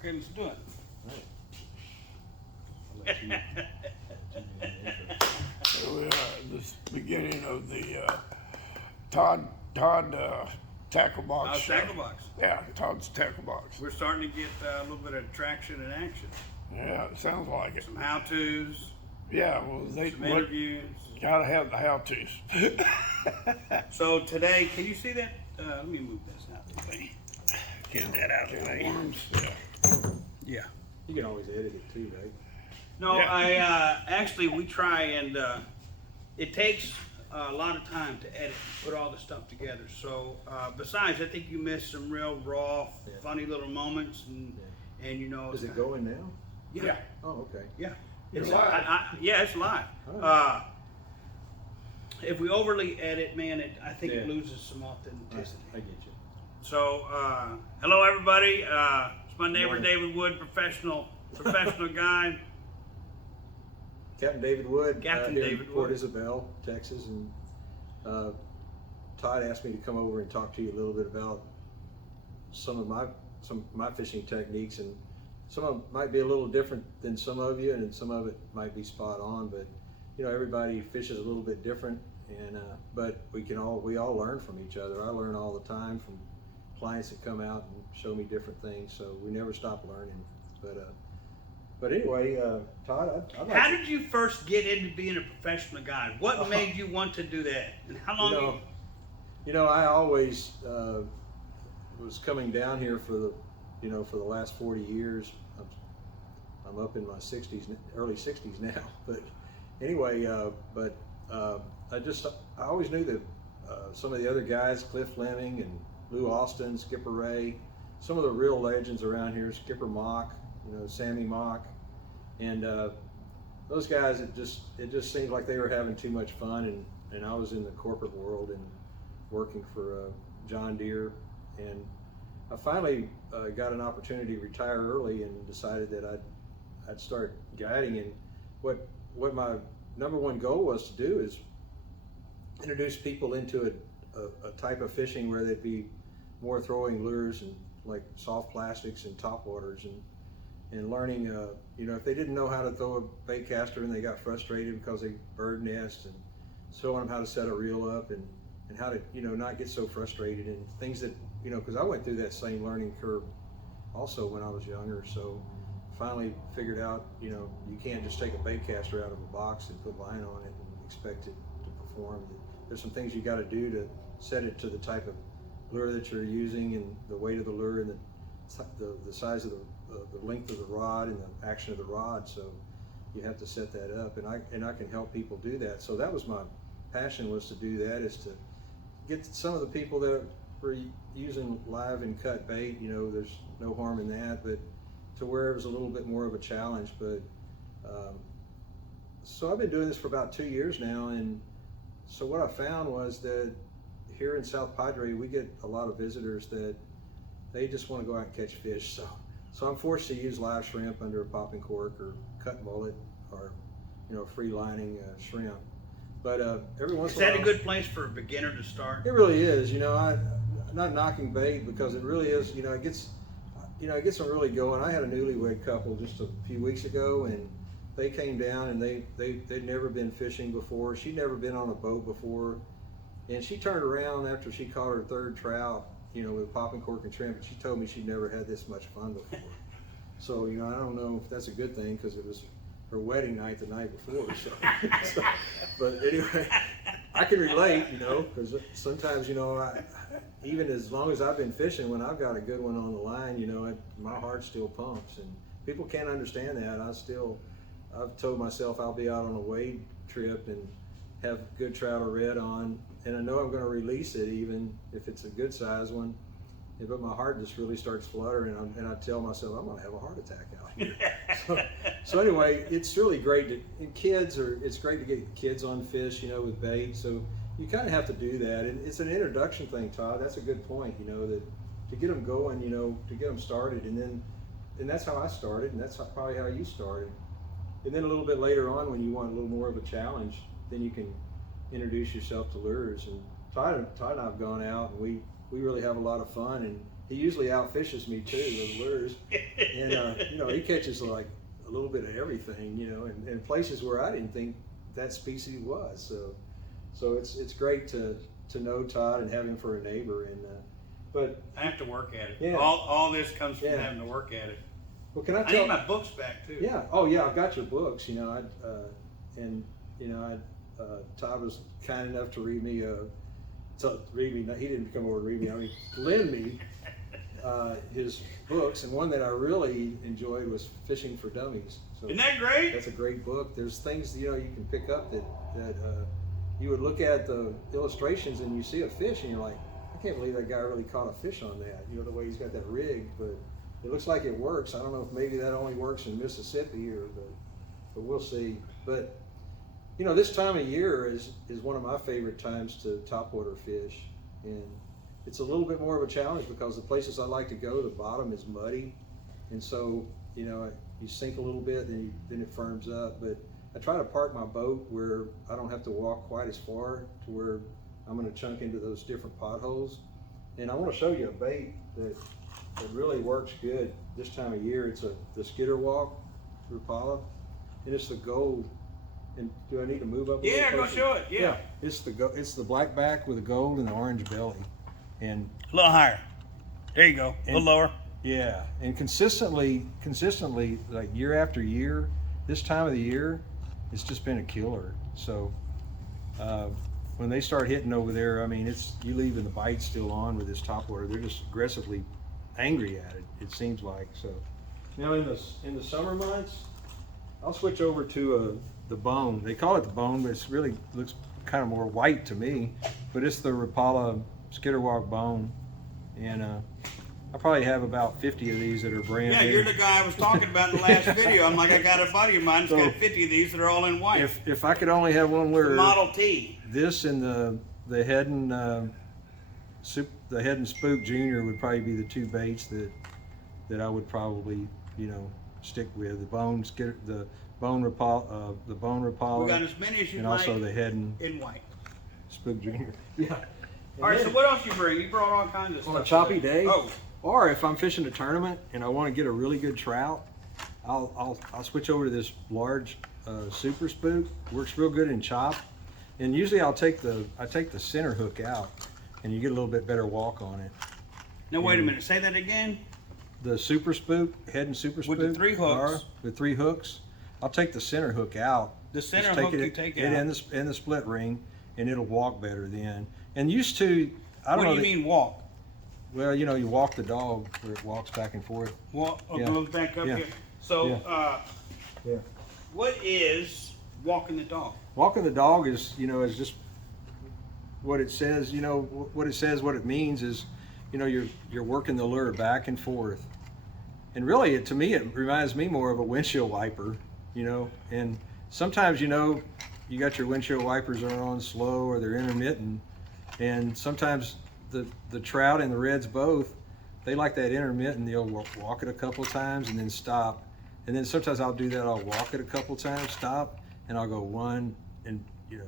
Okay, let's do it. Right. I'll let you Here we are at this beginning of the Todd tackle box. Tackle box. Yeah, Todd's tackle box. We're starting to get a little bit of traction and action. Yeah, it sounds like it. Some how-tos, Yeah, well, they some interviews. gotta have the how-tos. So today, can you see that? Let me move this out of the way. Get that out of the way. Yeah. Yeah. You can always edit it too, right? No, Yeah. actually we try and it takes a lot of time to edit and put all the stuff together. So besides, I think you missed some real raw, funny little moments, and you know. Is it going now? Yeah. Oh, okay. Yeah. It's live. Yeah, it's live. Oh. If we overly edit, man, I think it Yeah. loses some authenticity. I get you. So, hello everybody. It's my neighbor Morning. David Wood, professional guy. Captain David Wood. Captain here David in Port Wood. Isabel, Texas, and Todd asked me to come over and talk to you a little bit about some of my fishing techniques, and some of them might be a little different than some of you, and some of it might be spot on. But you know, everybody fishes a little bit different, and but we all learn from each other. I learn all the time from clients that come out and show me different things, so we never stop learning. But anyway, Todd, I'd like How did you first get into being a professional guide? What made you want to do that? And how long? You know, I always was coming down here for the last 40 years. I'm up in my 60s, early 60s now. But anyway, I always knew that some of the other guys, Cliff Fleming and Lou Austin, Skipper Ray, some of the real legends around here, Skipper Mock, Sammy Mock, and those guys, it just seemed like they were having too much fun, and I was in the corporate world and working for John Deere, and I finally got an opportunity to retire early and decided that I'd start guiding. And what my number one goal was to do is introduce people into a type of fishing where they'd be more throwing lures and like soft plastics and topwaters, and learning, if they didn't know how to throw a bait caster and they got frustrated because they bird nest, and showing them how to set a reel up and how to, not get so frustrated, and things that, because I went through that same learning curve also when I was younger. So finally figured out, you can't just take a bait caster out of a box and put line on it and expect it to perform. There's some things you got to do to set it to the type of lure that you're using, and the weight of the lure, and the size of the length of the rod and the action of the rod. So you have to set that up, and I can help people do that. So that was my passion, was to do that, is to get some of the people that were using live and cut bait, there's no harm in that, but to where it was a little bit more of a challenge. But so I've been doing this for about 2 years now, and so what I found was that here in South Padre, we get a lot of visitors that they just want to go out and catch fish. So I'm forced to use live shrimp under a popping cork, or cut mullet, or free lining shrimp. But every once in a while, Is that a good place for a beginner to start? it really is. I'm not knocking bait, because it really is. It gets them really going. I had a newlywed couple just a few weeks ago, and they came down, and they'd never been fishing before. She'd never been on a boat before, and she turned around after she caught her third trout, with a popping cork and shrimp, and she told me she'd never had this much fun before. So I don't know if that's a good thing, because it was her wedding night the night before. So but anyway, I can relate, because sometimes, even as long as I've been fishing, when I've got a good one on the line, my heart still pumps, and people can't understand that. I've told myself I'll be out on a wade trip and have good trout or red on, and I know I'm going to release it, even if it's a good size one, but my heart just really starts fluttering, and I tell myself I'm going to have a heart attack out here. So anyway, it's really great it's great to get kids on fish, with bait. So you kind of have to do that, and it's an introduction thing, Todd. That's a good point, that to get them going, to get them started, and that's how I started, and that's probably how you started. And then a little bit later on, when you want a little more of a challenge, then you can introduce yourself to lures. And Todd and I have gone out, and we really have a lot of fun, he usually outfishes me too, those lures. And, you know, he catches like a little bit of everything, you know, and places where I didn't think that species was. So it's great to know Todd and have him for a neighbor. And but I have to work at it. Yeah. All this comes from Yeah. having to work at it. well, can I I tell? need my books back too. Yeah. Oh, yeah. I've got your books. You know, Todd was kind enough to read me. He didn't come over to read me. I mean, lend me his books, and one that I really enjoyed was Fishing for Dummies. So Isn't that great? that's a great book. There's things, you know, you can pick up that you would look at the illustrations and you see a fish and you're like, I can't believe that guy really caught a fish on that. You know, the way he's got that rig, but it looks like it works. I don't know if maybe that only works in Mississippi but we'll see. But you know, this time of year is one of my favorite times to topwater fish, and it's a little bit more of a challenge because the places I like to go, the bottom is muddy, and so you know you sink a little bit, then it firms up. But I try to park my boat where I don't have to walk quite as far to where I'm going to chunk into those different potholes. And I want to show you a bait that really works good this time of year. It's the skitter walk Rapala, and it's the gold. And do I need to move up a little Yeah, go closer? show it. Yeah. It's the black back with the gold and the orange belly. And A little higher. There you go. A little lower. yeah, and consistently, like year after year, this time of the year, it's just been a killer. So when they start hitting over there, I mean, you leaving the bite still on with this topwater. They're just aggressively angry at it. It seems like. So now in the summer months, I'll switch over to the bone. They call it the bone, but it's really looks kind of more white to me. But it's the Rapala Skitterwalk bone, and I probably have about 50 of these that are brand Yeah, new. you're the guy I was talking about in the last video. I'm like, I got a buddy of mine that's So, got 50 of these that are all in white. If I could only have one The lure, Model T. this and the head and Spook Junior would probably be the two baits that I would probably stick with. The bone Rapala, We got as many as you and like also the head and in white. Spook Junior. Yeah. All right, so what else you bring? You brought all kinds of stuff. On a choppy today. day, Oh, or if I'm fishing a tournament and I want to get a really good trout, I'll switch over to this large Super Spook. Works real good in chop, and usually I take the center hook out, and you get a little bit better walk on it. now wait a minute. Say that again. The Super Spook, head and Super Spook With the 3 hooks. with 3 hooks. I'll take the center hook out. The center Just hook you it, take it out. in the split ring, and it'll walk better then. And used to, I don't What know. do you mean walk? Well, you walk the dog where it walks back and forth. Walk. Oh, Yeah. look back up Yeah. here. So, Yeah. Yeah. what is walking the dog? Walking the dog is just what it says. What it says. What it means is, you're working the lure back and forth. And really, to me, it reminds me more of a windshield wiper. And sometimes you got your windshield wipers are on slow or they're intermittent, and sometimes the trout and the reds both, they like that intermittent. They'll walk it a couple of times and then stop. And then sometimes I'll do that. I'll walk it a couple of times, stop, and I'll go 1, and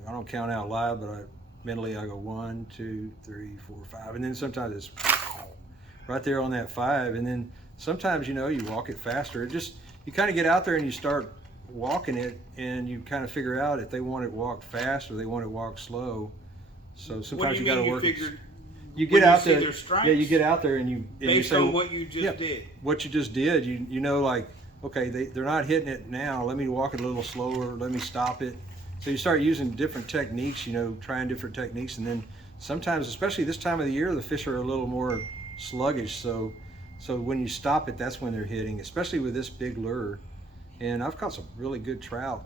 I don't count out loud, but mentally I go 1, 2, 3, 4, 5, and then sometimes it's right there on that 5, and then sometimes you walk it faster. You kind of get out there and you start walking it, and you kind of figure out if they want it walked fast or they want it walked slow. So sometimes you got to work. You get out there. Yeah, you get out there and you Based say, on what you just did. What you just did, like, okay, they're not hitting it now. Let me walk it a little slower. Let me stop it. So you start using different techniques, trying different techniques, and then sometimes, especially this time of the year, the fish are a little more sluggish. So when you stop it, that's when they're hitting, especially with this big lure. And I've caught some really good trout,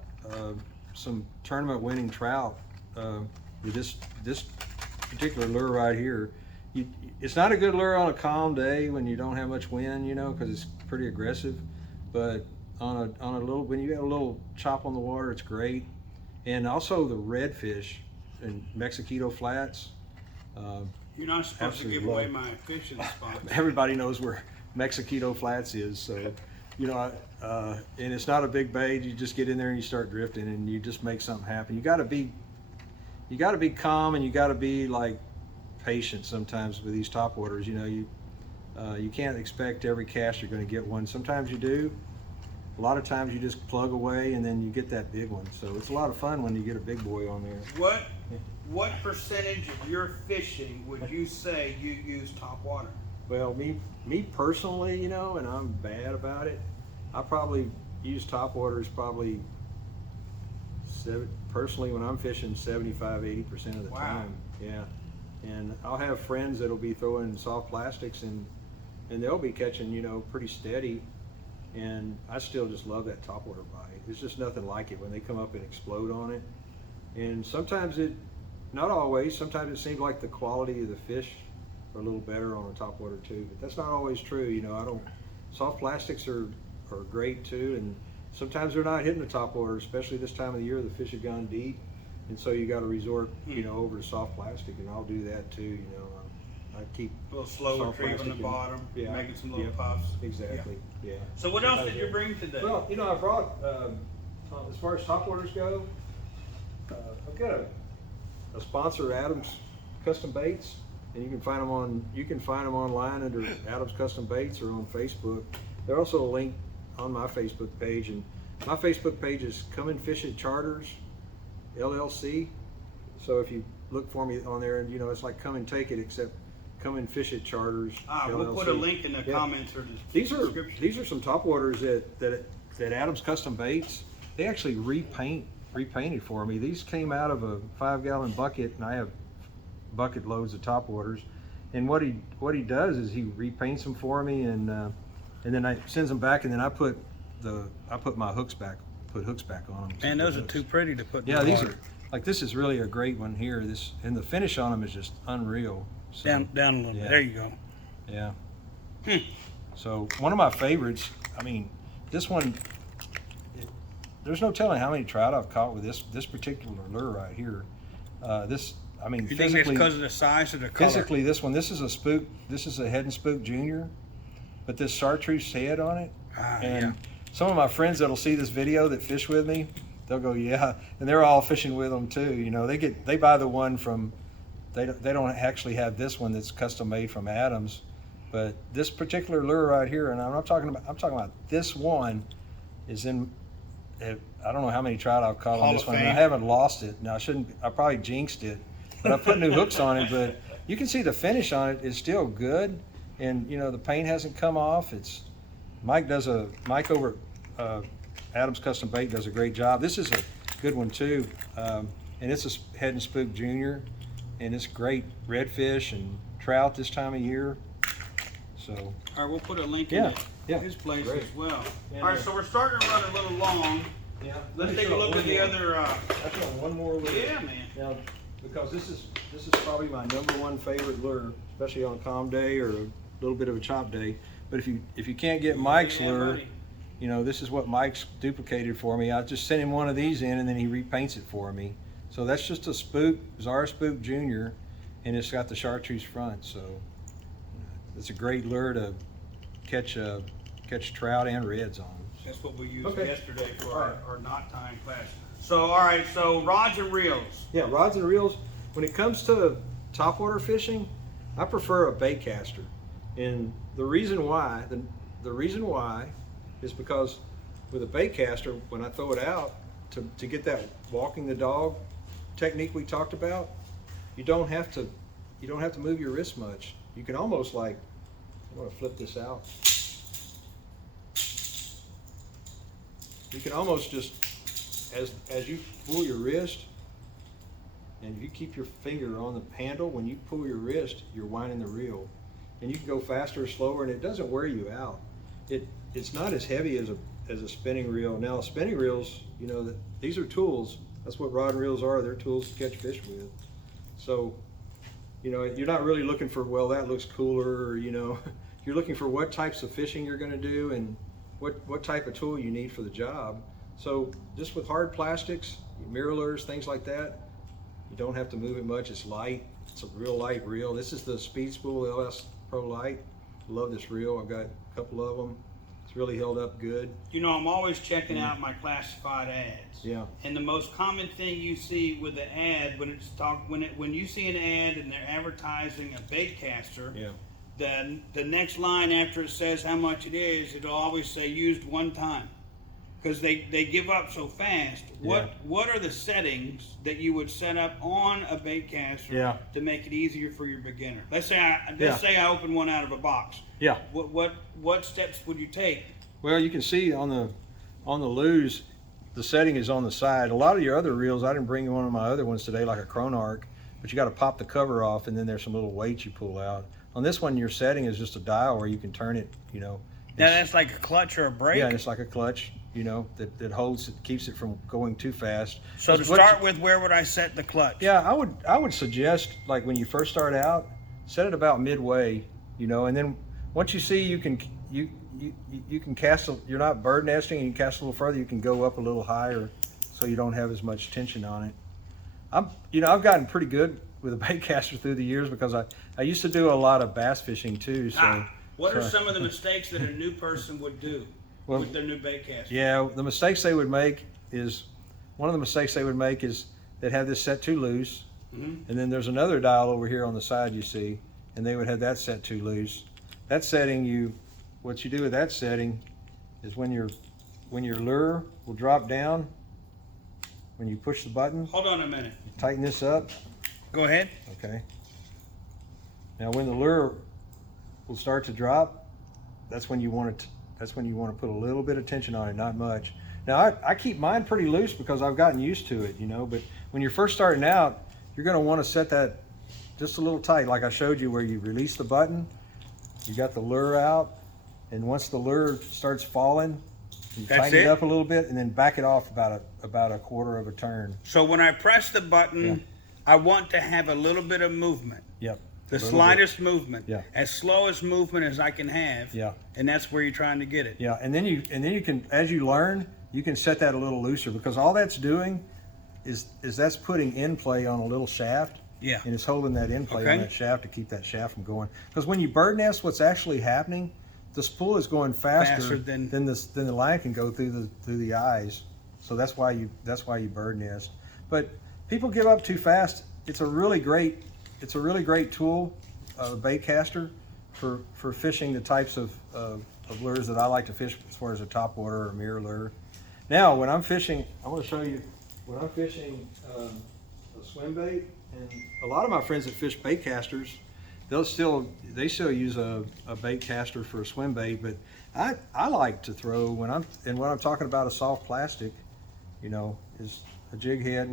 some tournament winning trout with this particular lure right here. It's not a good lure on a calm day when you don't have much wind, because it's pretty aggressive. But on a little, when you got a little chop on the water, it's great. And also the redfish in Mexicito Flats. You're not supposed to give away my fishing spots. Everybody knows where Mexicito Flats is, so and it's not a big bait. You just get in there and you start drifting, and you just make something happen. You got to be calm, and you got to be like patient sometimes with these topwaters. You can't expect every cast you're going to get one. Sometimes you do. A lot of times you just plug away and then you get that big one. So it's a lot of fun when you get a big boy on there. What percentage of your fishing would you say you use top water? Well, me personally, you know, and I'm bad about it. I probably use top water is probably personally when I'm fishing 75-80% of the Wow. time. Yeah, and I'll have friends that'll be throwing soft plastics and they'll be catching, you know, pretty steady. And I still just love that topwater bite. There's just nothing like it when they come up and explode on it. And sometimes not always, sometimes it seems like the quality of the fish are a little better on the topwater too, but that's not always true. You know, soft plastics are great too, and sometimes they're not hitting the topwater, especially this time of the year, the fish have gone deep. And so you got to resort, you know, over to soft plastic, and I'll do that too, you know. I keep A little slow soft retrieve on the plastic bottom, yeah, making some little yep, puffs. Exactly, yeah. So what else did you bring today? Well, you know, I brought, as far as topwaters go, I've got a sponsor, Adams Custom Baits, and you can find them online under Adams Custom Baits or on Facebook. They're also a link on my Facebook page, and my Facebook page is Come and Fish It Charters LLC. So if you look for me on there, and you know, it's like Come and Take It, except Come and Fish It Charters LLC. We'll put a link in the comments or the description. These are some topwaters that Adams Custom Baits, they actually repainted for me. These came out of a 5-gallon bucket, and I have bucket loads of topwaters. And what he does is he repaints them for me, and then I sends them back, and then I put my hooks back on them. Man, those are too pretty to put in Yeah, the these water. are like, this is really a great one here. And the finish on them is just unreal. So, Down a little bit. There you go. Yeah. So one of my favorites, I mean, this one, there's no telling how many trout I've caught with this particular lure right here. I mean, You think it's physically, because of the size of the color? physically this is a spook. This is a head and spook junior, but this chartreuse head on it. And some of my friends that'll see this video that fish with me, they'll go, yeah, and they're all fishing with them too. You know, they buy the one from. They don't actually have this one that's custom made from Adams, but this particular lure right here, and I'm talking about this one is in. I don't know how many trout I've caught on this one. And I haven't lost it. Now I probably jinxed it, but I put new hooks on it. But you can see the finish on it is still good, and you know the paint hasn't come off. Mike over Adams Custom Bait does a great job. This is a good one too, and it's a head and spook junior. And it's great redfish and trout this time of year. So, all right, we'll put a link in his place as well. Yeah, all right, so we're starting to run a little long. Yeah. Let's take a look at the other. I got one more lure. Yeah, man. Now, because this is probably my #1 favorite lure, especially on a calm day or a little bit of a chop day. But if you can't get Mike's lure, buddy. you know, this is what Mike's duplicated for me. I just sent him one of these in, and then he repaints it for me. So that's just a spook, Zara Spook Junior, and it's got the chartreuse front. So it's a great lure to catch trout and reds on. That's what we used yesterday for our knot tying class. So, all right, so rods and reels. Yeah, rods and reels. When it comes to topwater fishing, I prefer a bait caster. And the reason why is because with a bait caster, when I throw it out to get that walking the dog technique we talked about, you don't have to move your wrist much. You can almost I'm going to flip this out. You can almost just, as you pull your wrist, and you keep your finger on the handle, when you pull your wrist, you're winding the reel. And you can go faster or slower, and it doesn't wear you out. It's not as heavy as a spinning reel. Now, spinning reels, you know, these are tools. That's what rod and reels are. They're tools to catch fish with. So, you know, you're not really looking for, well, that looks cooler, or, you know, you're looking for what types of fishing you're going to do and what type of tool you need for the job. So just with hard plastics, mirror lures, things like that, you don't have to move it much. It's light. It's a real light reel. This is the Speed Spool LS Pro Light. Love this reel. I've got a couple of them. It's really held up good. You know, I'm always checking out my classified ads. Yeah. And the most common thing you see with the ad when you see an ad and they're advertising a bait caster, Yeah. the next line after it says how much it is, it'll always say used one time. Because they give up so fast. What are the settings that you would set up on a bait caster to make it easier for your beginner? Let's say I open one out of a box. Yeah. What steps would you take? Well, you can see on the Lew's, the setting is on the side. A lot of your other reels, I didn't bring one of my other ones today, like a Chronarch, but you got to pop the cover off, and then there's some little weights you pull out. On this one, your setting is just a dial where you can turn it. Now that's like a clutch or a brake. Yeah, it's like a clutch. That holds it, keeps it from going too fast. So to start with, where would I set the clutch? Yeah, I would suggest, like, when you first start out, set it about midway, and then once you see you can cast, you're not bird nesting, and you can cast a little further, you can go up a little higher so you don't have as much tension on it. I've gotten pretty good with a bait caster through the years because I used to do a lot of bass fishing too. So what are some of the mistakes that a new person would do with their new bait caster? Yeah, the mistakes they would make is, one of the mistakes they would make is they'd have this set too loose, and then there's another dial over here on the side you see, and they would have that set too loose. That setting, what you do with that setting is when your lure will drop down, when you push the button. Hold on a minute. Tighten this up. Go ahead. Okay. Now when the lure will start to drop, that's when you want to put a little bit of tension on it, not much. Now I keep mine pretty loose because I've gotten used to it, but when you're first starting out, you're going to want to set that just a little tight, like I showed you, where you release the button, you got the lure out, and once the lure starts falling, you tighten it up a little bit and then back it off about a quarter of a turn. So when I press the button, I want to have a little bit of movement. Yep. The slightest movement. Yeah. As slow as movement as I can have. Yeah. And that's where you're trying to get it. Yeah, and then you can, as you learn, you can set that a little looser, because all that's doing is that's putting in play on a little shaft. Yeah. And it's holding that in play on that shaft to keep that shaft from going. Because when you bird nest, what's actually happening, the spool is going faster than the line can go through the eyes. So that's why you bird nest. But people give up too fast. It's a really great tool, a bait caster, for fishing the types of lures that I like to fish, as far as a topwater or mirror lure. Now, when I'm fishing, I want to show you, when I'm fishing a swim bait, and a lot of my friends that fish bait casters, they still use a bait caster for a swim bait, but I like to throw, when I'm talking about a soft plastic, is a jig head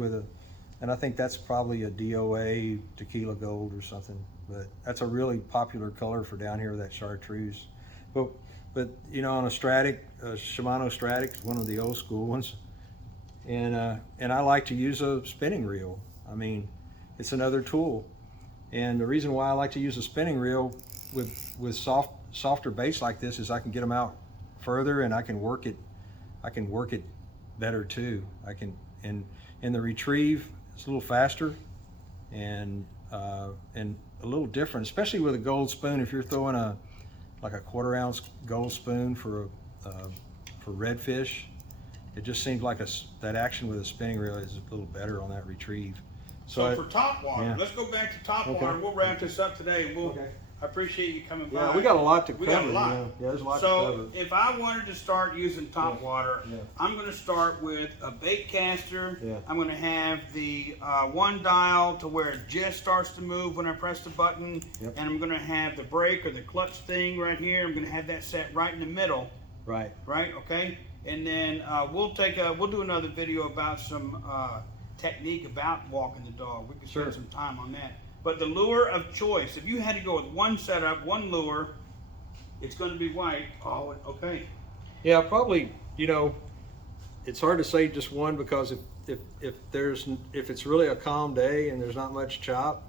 and I think that's probably a DOA tequila gold or something, but that's a really popular color for down here with that chartreuse. But on a Stratic, Shimano Stratic, one of the old school ones, and I like to use a spinning reel. I mean, it's another tool, and the reason why I like to use a spinning reel with softer baits like this is I can get them out further, and I can work it better too. And the retrieve, it's a little faster and a little different, especially with a gold spoon. If you're throwing like a 1/4 ounce gold spoon for redfish, it just seems like that action with a spinning reel is a little better on that retrieve. So for topwater, let's go back to topwater. Okay. We'll wrap this up today. I appreciate you coming by. Yeah, we got a lot to cover. We got a lot. Yeah, there's a lot to cover. cover. So if I wanted to start using topwater, I'm going to start with a bait caster. Yeah. I'm going to have the one dial to where it just starts to move when I press the button, and I'm going to have the brake or the clutch thing right here. I'm going to have that set right in the middle. Right. Right. Okay. And then we'll do another video about some technique about walking the dog. We can spend some time on that. But the lure of choice, if you had to go with one setup, one lure, it's going to be white. Oh, okay. Yeah, probably. It's hard to say just one, because if it's really a calm day and there's not much chop,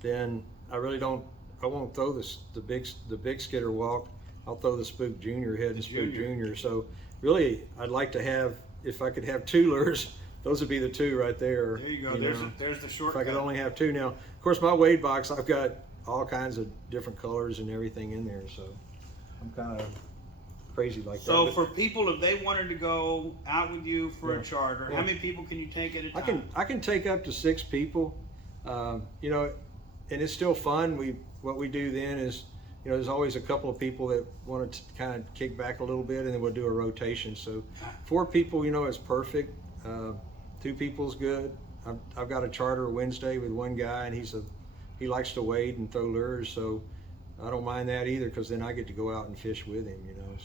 then I won't throw the big skidder walk. I'll throw the Spook Junior head and Spook Junior. So really, I'd like to have, if I could have 2 lures, those would be the 2 right there. There you go. There's the shortcut. If I could only have 2 now. Of course, my wade box, I've got all kinds of different colors and everything in there, so I'm kind of crazy like that. So for people, if they wanted to go out with you for a charter, how many people can you take at a time? I can take up to 6 people, and it's still fun. What we do then is you know, there's always a couple of people that want to kind of kick back a little bit, and then we'll do a rotation. So 4 people, you know, is perfect. 2 people is good. I've got a charter Wednesday with one guy, and he likes to wade and throw lures, so I don't mind that either, because then I get to go out and fish with him, you know.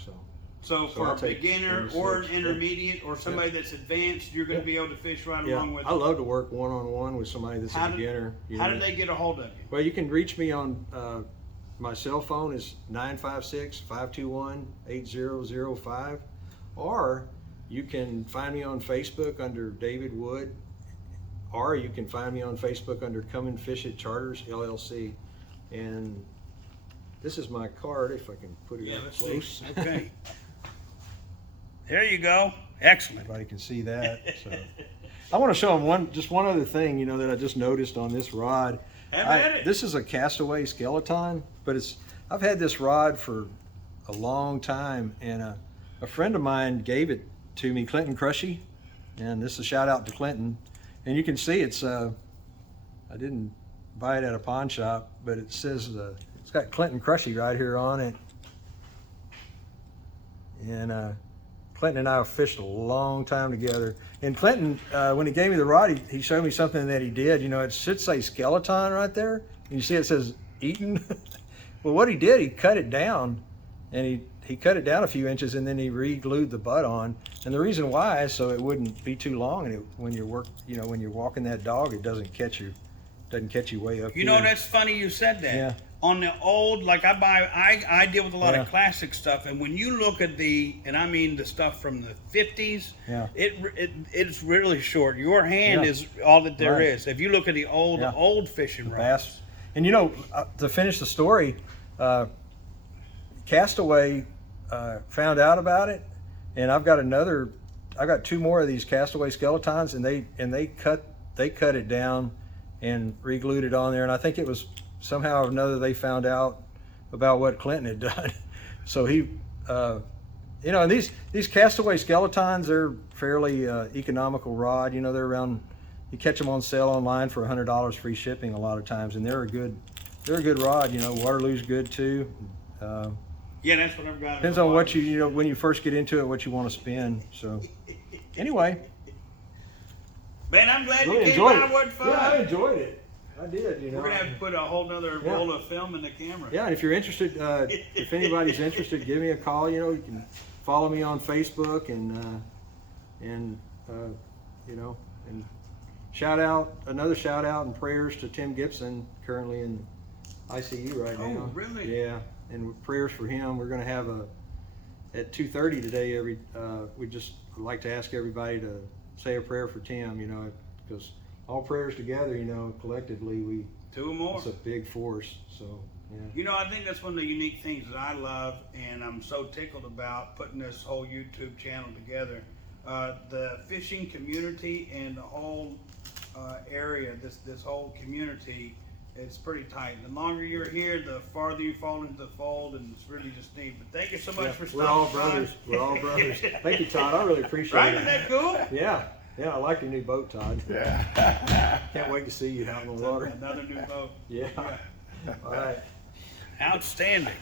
So for I'll a take beginner or an 26, intermediate or somebody that's advanced, you're going to be able to fish right Yeah, along with I them. love to work one-on-one with somebody that's a beginner. You How know. do they get a hold of you? Well, you can reach me on my cell phone is 956-521-8005, or you can find me on Facebook under David Wood, or you can find me on Facebook under Come and Fish It Charters LLC. And this is my card, if I can put it up let's close. see. Okay. There you go. Excellent. Everybody can see that. So I want to show them just one other thing, you know, that I just noticed on this rod. Have at it. This is a Castaway Skeleton, but I've had this rod for a long time, and a friend of mine gave it to me, Clinton Crushy, and this is a shout out to Clinton. And you can see it's I didn't buy it at a pawn shop, but it says it's got Clinton Crushy right here on it. And Clinton and I have fished a long time together. And Clinton, when he gave me the rod, he showed me something that he did. You know, it should say skeleton right there. And you see it says eaten. Well, what he did, he cut it down, and he cut it down a few inches, and then he re-glued the butt on. And the reason why is so it wouldn't be too long, and when you're when you're walking that dog, it doesn't catch you way up. You know, that's funny you said that. Yeah. On the old, like I deal with a lot Yeah. of classic stuff, and when you look at and I mean the stuff from the 50s, Yeah. it's really short. Your hand Yeah. is all that there Right. is. If you look at the old fishing rods. Bass. And you know, to finish the story, Castaway found out about it, and I've got 2 more of these Castaway Skeletons, and they cut it down and re-glued it on there, and I think it was somehow or another they found out about what Clinton had done. So he, you know, and these Castaway Skeletons, they're fairly economical rod. You know, they're around. You catch them on sale online for $100 free shipping a lot of times, and they're a good rod. You know, Waterloo's good too. Yeah, that's what I've got. Depends on what you know when you first get into it, what you want to spend. So anyway, Man, I'm glad really you came enjoyed by. it. What fun. Yeah, I enjoyed it. I did. You know, We're gonna have to put a whole nother Yeah. roll of film in the camera. Yeah, and if you're interested, if anybody's interested, give me a call. You know, you can follow me on Facebook and you know, and another shout out and prayers to Tim Gibson, currently in ICU right now. Oh, really? Yeah, and prayers for him. We're going to have at 2:30 today. We just like to ask everybody to say a prayer for Tim. You know, because all prayers together, you know, collectively, 2 more. it's a big force. So yeah. You know, I think that's one of the unique things that I love, and I'm so tickled about putting this whole YouTube channel together. The fishing community and the whole area, this whole community, it's pretty tight. The longer you're here, the farther you fall into the fold, and it's really just neat. But thank you so much for stopping We're all by. brothers. We're all brothers. Thank you, Todd. I really appreciate Right? it. Isn't that cool? Yeah, I like your new boat, Todd. Yeah. Can't wait to see you out on the water. Another new boat. Yeah. All right. Outstanding.